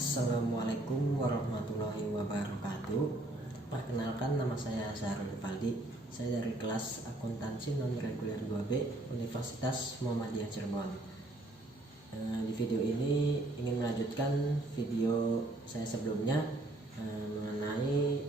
Assalamualaikum warahmatullahi wabarakatuh. Perkenalkan, nama saya Syahrul Faldi. Saya dari kelas akuntansi non reguler 2B Universitas Muhammadiyah Cirebon. Di video ini ingin melanjutkan video saya sebelumnya mengenai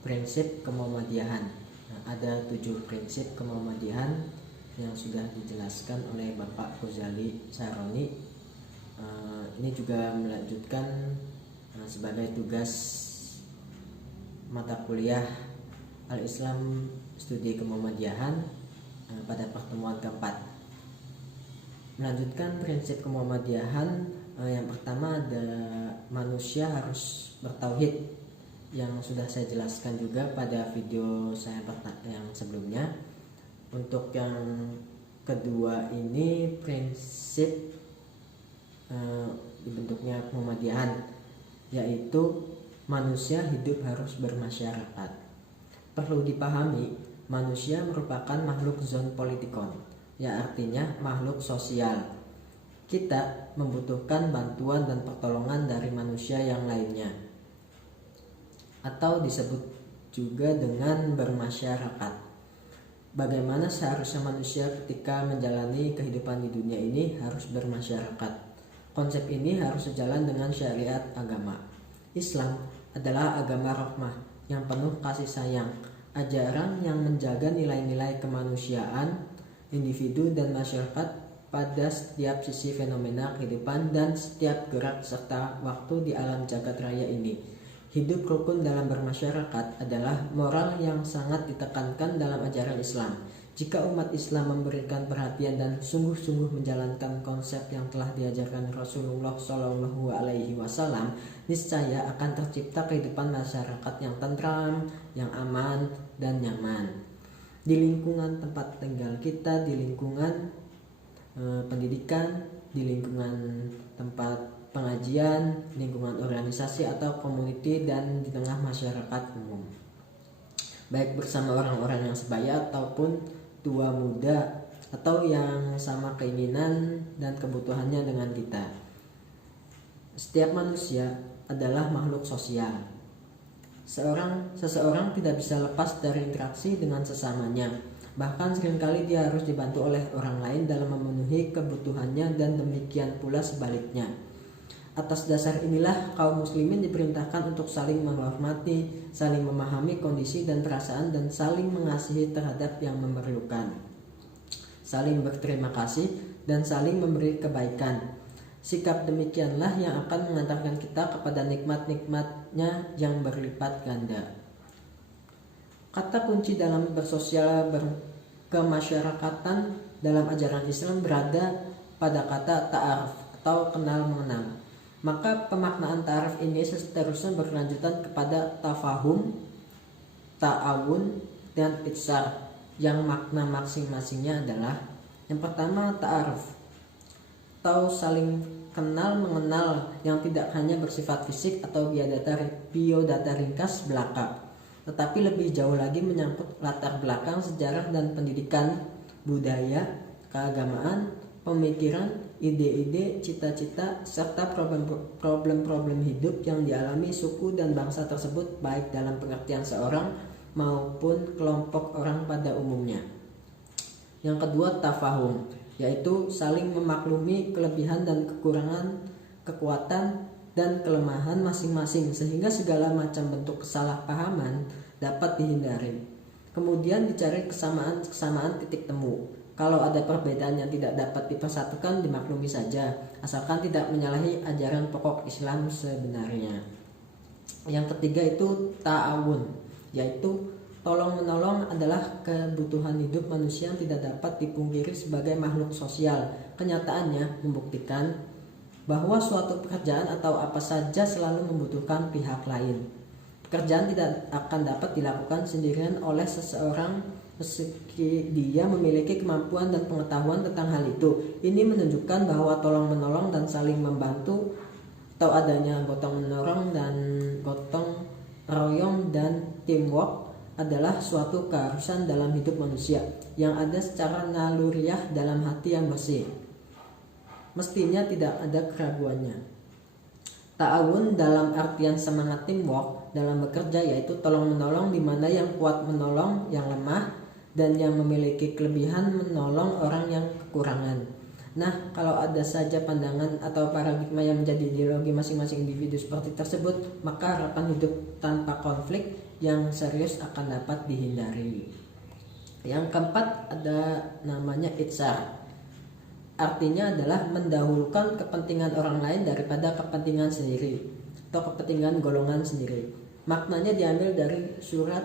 prinsip kemuhammadiyahan. Ada 7 prinsip kemuhammadiyahan yang sudah dijelaskan oleh Bapak Ghazali Saroni. Ini juga melanjutkan sebagai tugas mata kuliah Al-Islam Studi Kemuhammadiyahan pada pertemuan keempat. Melanjutkan prinsip kemuhammadiyahan, yang pertama ada manusia harus bertauhid, yang sudah saya jelaskan juga pada video saya yang sebelumnya. Untuk yang kedua ini prinsip dibentuknya kemuhammadiyahan, yaitu manusia hidup harus bermasyarakat. Perlu dipahami, manusia merupakan makhluk zoopolitikon, ya artinya makhluk sosial. Kita membutuhkan bantuan dan pertolongan dari manusia yang lainnya, atau disebut juga dengan bermasyarakat. Bagaimana seharusnya manusia ketika menjalani kehidupan di dunia ini harus bermasyarakat. Konsep ini harus sejalan dengan syariat agama. Islam adalah agama rahmah yang penuh kasih sayang, ajaran yang menjaga nilai-nilai kemanusiaan, individu dan masyarakat pada setiap sisi fenomena kehidupan dan setiap gerak serta waktu di alam jagat raya ini. Hidup rukun dalam bermasyarakat adalah moral yang sangat ditekankan dalam ajaran Islam. Jika umat Islam memberikan perhatian dan sungguh-sungguh menjalankan konsep yang telah diajarkan Rasulullah Shallallahu Alaihi Wasallam, niscaya akan tercipta kehidupan masyarakat yang tentram, yang aman dan nyaman. Di lingkungan tempat tinggal kita, di lingkungan pendidikan, di lingkungan tempat pengajian, lingkungan organisasi atau community, dan di tengah masyarakat umum, baik bersama orang-orang yang sebaya ataupun tua muda, atau yang sama keinginan dan kebutuhannya dengan kita. Setiap manusia adalah makhluk sosial. Seseorang tidak bisa lepas dari interaksi dengan sesamanya. Bahkan seringkali dia harus dibantu oleh orang lain dalam memenuhi kebutuhannya, dan demikian pula sebaliknya. Atas dasar inilah kaum muslimin diperintahkan untuk saling menghormati, saling memahami kondisi dan perasaan, dan saling mengasihi terhadap yang memerlukan, saling berterima kasih, dan saling memberi kebaikan. Sikap demikianlah yang akan mengantarkan kita kepada nikmat-nikmatnya yang berlipat ganda. Kata kunci dalam bersosial kemasyarakatan dalam ajaran Islam berada pada kata ta'aruf atau kenal mengenal. Maka pemaknaan ta'aruf ini seterusnya berkelanjutan kepada tafahum, ta'awun, dan itsar, yang makna masing-masingnya adalah: yang pertama ta'aruf atau saling kenal mengenal, yang tidak hanya bersifat fisik atau biodata ringkas belaka, tetapi lebih jauh lagi menyangkut latar belakang, sejarah dan pendidikan, budaya, keagamaan, pemikiran, ide-ide, cita-cita, serta problem-problem hidup yang dialami suku dan bangsa tersebut, baik dalam pengertian seorang maupun kelompok orang pada umumnya. Yang kedua tafahum, yaitu saling memaklumi kelebihan dan kekurangan, kekuatan dan kelemahan masing-masing, sehingga segala macam bentuk kesalahpahaman dapat dihindari. Kemudian dicari kesamaan titik temu. Kalau ada perbedaan yang tidak dapat dipersatukan, dimaklumi saja, asalkan tidak menyalahi ajaran pokok Islam sebenarnya. Yang ketiga itu ta'awun, yaitu tolong-menolong adalah kebutuhan hidup manusia yang tidak dapat dipungkiri sebagai makhluk sosial. Kenyataannya membuktikan bahwa suatu pekerjaan atau apa saja selalu membutuhkan pihak lain. Pekerjaan tidak akan dapat dilakukan sendirian oleh seseorang meski dia memiliki kemampuan dan pengetahuan tentang hal itu. Ini menunjukkan bahwa tolong-menolong dan saling membantu, atau adanya gotong menolong dan gotong royong dan teamwork, adalah suatu keharusan dalam hidup manusia yang ada secara naluriah dalam hati yang bersih. Mestinya tidak ada keraguannya. Ta'awun dalam artian semangat teamwork dalam bekerja, yaitu tolong-menolong, di mana yang kuat menolong yang lemah dan yang memiliki kelebihan menolong orang yang kekurangan. Nah, kalau ada saja pandangan atau paradigma yang menjadi ideologi masing-masing individu seperti tersebut, maka harapan hidup tanpa konflik yang serius akan dapat dihindari. Yang keempat ada namanya itsar. Artinya adalah mendahulukan kepentingan orang lain daripada kepentingan sendiri atau kepentingan golongan sendiri. Maknanya diambil dari surat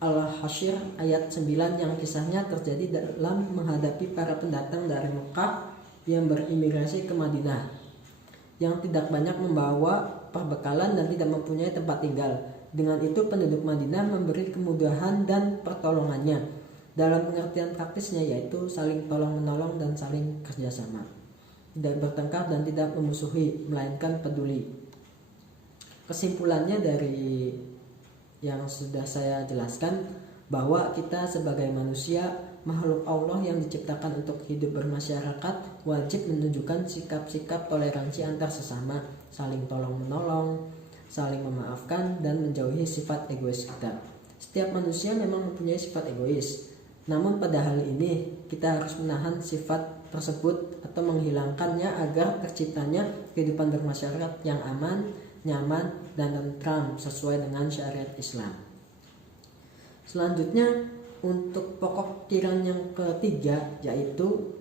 Al-Hasyr ayat 9 yang kisahnya terjadi dalam menghadapi para pendatang dari Mekah yang berimigrasi ke Madinah, yang tidak banyak membawa perbekalan dan tidak mempunyai tempat tinggal. Dengan itu penduduk Madinah memberi kemudahan dan pertolongannya dalam pengertian praktisnya, yaitu saling tolong-menolong dan saling kerjasama, tidak bertengkar dan tidak memusuhi, melainkan peduli. Kesimpulannya dari yang sudah saya jelaskan, bahwa kita sebagai manusia, makhluk Allah yang diciptakan untuk hidup bermasyarakat, wajib menunjukkan sikap-sikap toleransi antar sesama, saling tolong-menolong, saling memaafkan, dan menjauhi sifat egois kita. Setiap manusia memang mempunyai sifat egois, namun pada hal ini kita harus menahan sifat tersebut atau menghilangkannya agar terciptanya kehidupan bermasyarakat yang aman, nyaman, dan tentram sesuai dengan syariat Islam. Selanjutnya untuk pokok pikiran yang ketiga, yaitu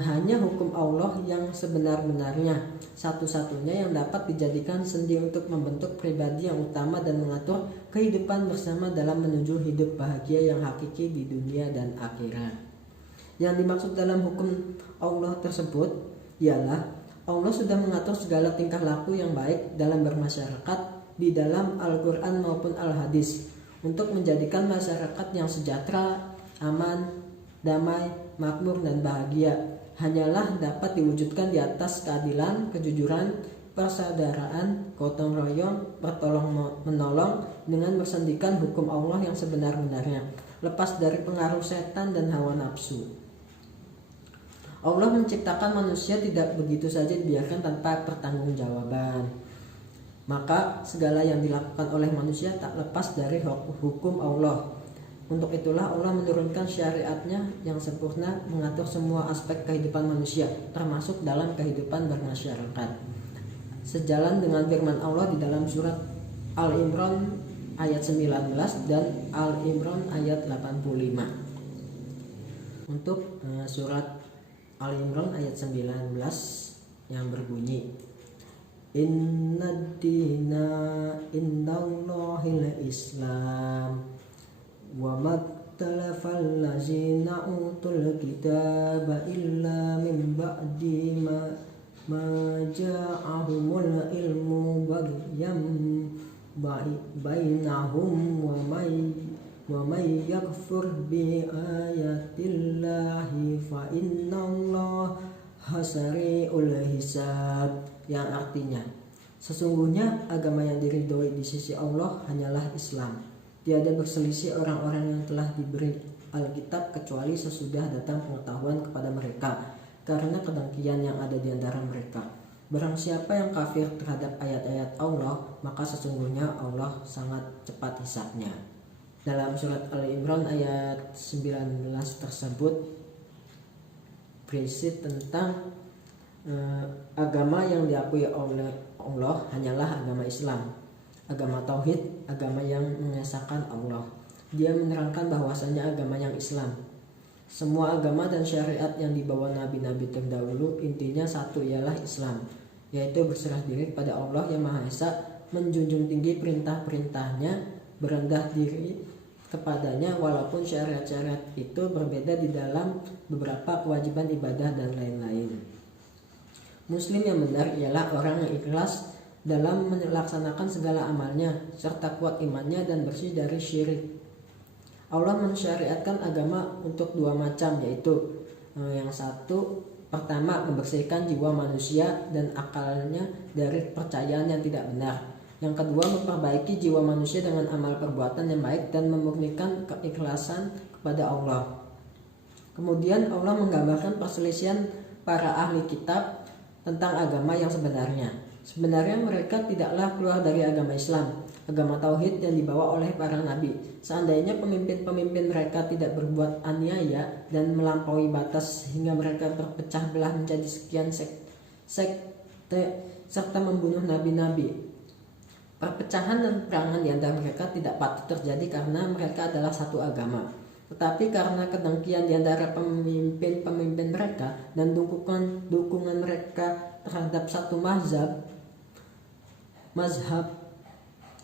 hanya hukum Allah yang sebenar-benarnya, satu-satunya yang dapat dijadikan sendi untuk membentuk pribadi yang utama dan mengatur kehidupan bersama dalam menuju hidup bahagia yang hakiki di dunia dan akhirat. Yang dimaksud dalam hukum Allah tersebut ialah Allah sudah mengatur segala tingkah laku yang baik dalam bermasyarakat di dalam Al-Quran maupun Al-Hadis untuk menjadikan masyarakat yang sejahtera, aman, damai, makmur, dan bahagia hanyalah dapat diwujudkan di atas keadilan, kejujuran, persaudaraan, gotong royong, pertolong menolong dengan bersandikan hukum Allah yang sebenar-benarnya, lepas dari pengaruh setan dan hawa nafsu. Allah menciptakan manusia tidak begitu saja dibiarkan tanpa pertanggungjawaban. Maka segala yang dilakukan oleh manusia tak lepas dari hukum Allah. Untuk itulah Allah menurunkan syariatnya yang sempurna mengatur semua aspek kehidupan manusia, termasuk dalam kehidupan bermasyarakat. Sejalan dengan firman Allah di dalam surat Al-Imran ayat 19 dan Al-Imran ayat 85. Untuk surat Al-Imran ayat 19 yang berbunyi, Inna dina indallahil Islam wa maktalafal lazina utul kitaba illa min ba'di ma ja'ahumul ilmu baghyan bainahum wa may yakfur bi ayatillahi fa innallaha sari'ul hisab, yang artinya sesungguhnya agama yang diridhoi di sisi Allah hanyalah Islam. Tiada berselisih orang-orang yang telah diberi Alkitab kecuali sesudah datang pengetahuan kepada mereka karena kedengkian yang ada di antara mereka. Barang siapa yang kafir terhadap ayat-ayat Allah, maka sesungguhnya Allah sangat cepat hisabnya. Dalam surat Al-Imran ayat 19 tersebut berisi tentang agama yang diakui oleh Allah hanyalah agama Islam, agama tauhid, agama yang mengesahkan Allah. Dia menerangkan bahwasannya agama yang Islam. Semua agama dan syariat yang dibawa nabi-nabi terdahulu intinya satu, ialah Islam, yaitu berserah diri kepada Allah yang Maha Esa, menjunjung tinggi perintah-perintahnya, berendah diri kepadanya walaupun syariat-syariat itu berbeda di dalam beberapa kewajiban ibadah dan lain-lain. Muslim yang benar ialah orang yang ikhlas dalam melaksanakan segala amalnya serta kuat imannya dan bersih dari syirik. Allah mensyariatkan agama untuk dua macam, yaitu yang satu, pertama membersihkan jiwa manusia dan akalnya dari percayaan yang tidak benar. Yang kedua, memperbaiki jiwa manusia dengan amal perbuatan yang baik dan memurnikan keikhlasan kepada Allah. Kemudian Allah menggambarkan perselisihan para ahli kitab tentang agama yang sebenarnya. Sebenarnya mereka tidaklah keluar dari agama Islam, agama tauhid yang dibawa oleh para nabi. Seandainya pemimpin-pemimpin mereka tidak berbuat aniaya dan melampaui batas sehingga mereka berpecah belah menjadi sekian sekte serta membunuh nabi-nabi, perpecahan dan peperangan di antara mereka tidak patut terjadi karena mereka adalah satu agama. Tetapi karena kedengkian di antara pemimpin-pemimpin mereka dan dukungan mereka terhadap satu mazhab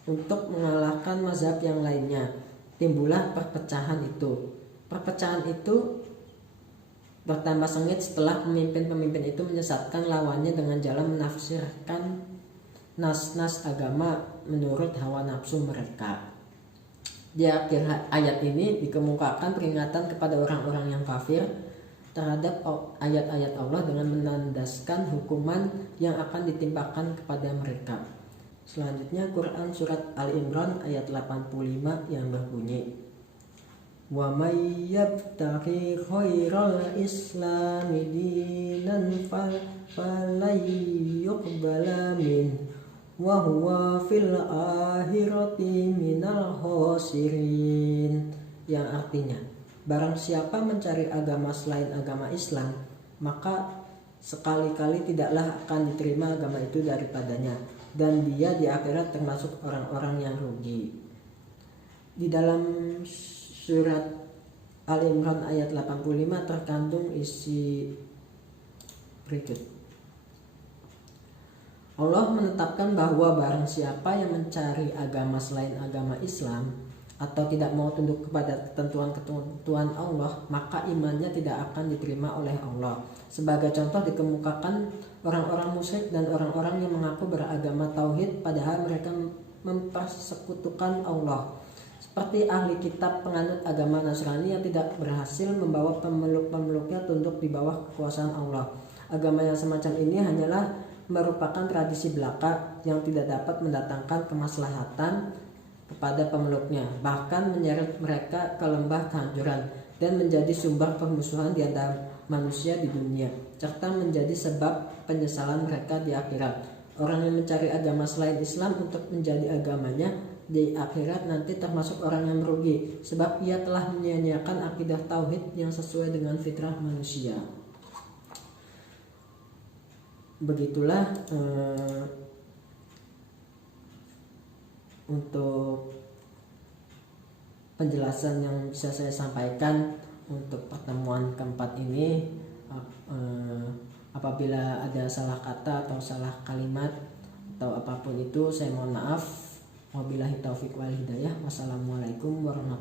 untuk mengalahkan mazhab yang lainnya, timbullah perpecahan itu. Perpecahan itu bertambah sengit setelah pemimpin-pemimpin itu menyesatkan lawannya dengan jalan menafsirkan nas-nas agama menurut hawa nafsu mereka. Di akhir ayat ini dikemukakan peringatan kepada orang-orang yang kafir terhadap ayat-ayat Allah dengan menandaskan hukuman yang akan ditimpakan kepada mereka. Selanjutnya Quran surat Al-Imran ayat 85 yang berbunyi, wa may yabtaghi khairal islami dinan falan yuqbala min wa huwa fil akhirati minal khasirin, yang artinya barang siapa mencari agama selain agama Islam, maka sekali-kali tidaklah akan diterima agama itu daripadanya, dan dia di akhirat termasuk orang-orang yang rugi. Di dalam surat Al-Imran ayat 85 terkandung isi berikut. Allah menetapkan bahwa barang siapa yang mencari agama selain agama Islam atau tidak mau tunduk kepada ketentuan Allah, maka imannya tidak akan diterima oleh Allah. Sebagai contoh dikemukakan orang-orang musyrik dan orang-orang yang mengaku beragama tauhid padahal mereka mempersekutukan Allah. Seperti ahli kitab penganut agama Nasrani yang tidak berhasil membawa pemeluk-pemeluknya tunduk di bawah kekuasaan Allah. Agama yang semacam ini hanyalah merupakan tradisi belaka yang tidak dapat mendatangkan kemaslahatan kepada pemeluknya, bahkan menyeret mereka ke lembah kehancuran dan menjadi sumber permusuhan di antara manusia di dunia, serta menjadi sebab penyesalan mereka di akhirat. Orang yang mencari agama selain Islam untuk menjadi agamanya di akhirat nanti termasuk orang yang merugi, sebab ia telah menyia-nyiakan akidah tauhid yang sesuai dengan fitrah manusia. Begitulah untuk penjelasan yang bisa saya sampaikan untuk pertemuan keempat ini. Apabila ada salah kata atau salah kalimat atau apapun itu, saya mohon maaf. Wabillahi taufiq wal hidayah. Wassalamualaikum warahmatullahi wabarakatuh.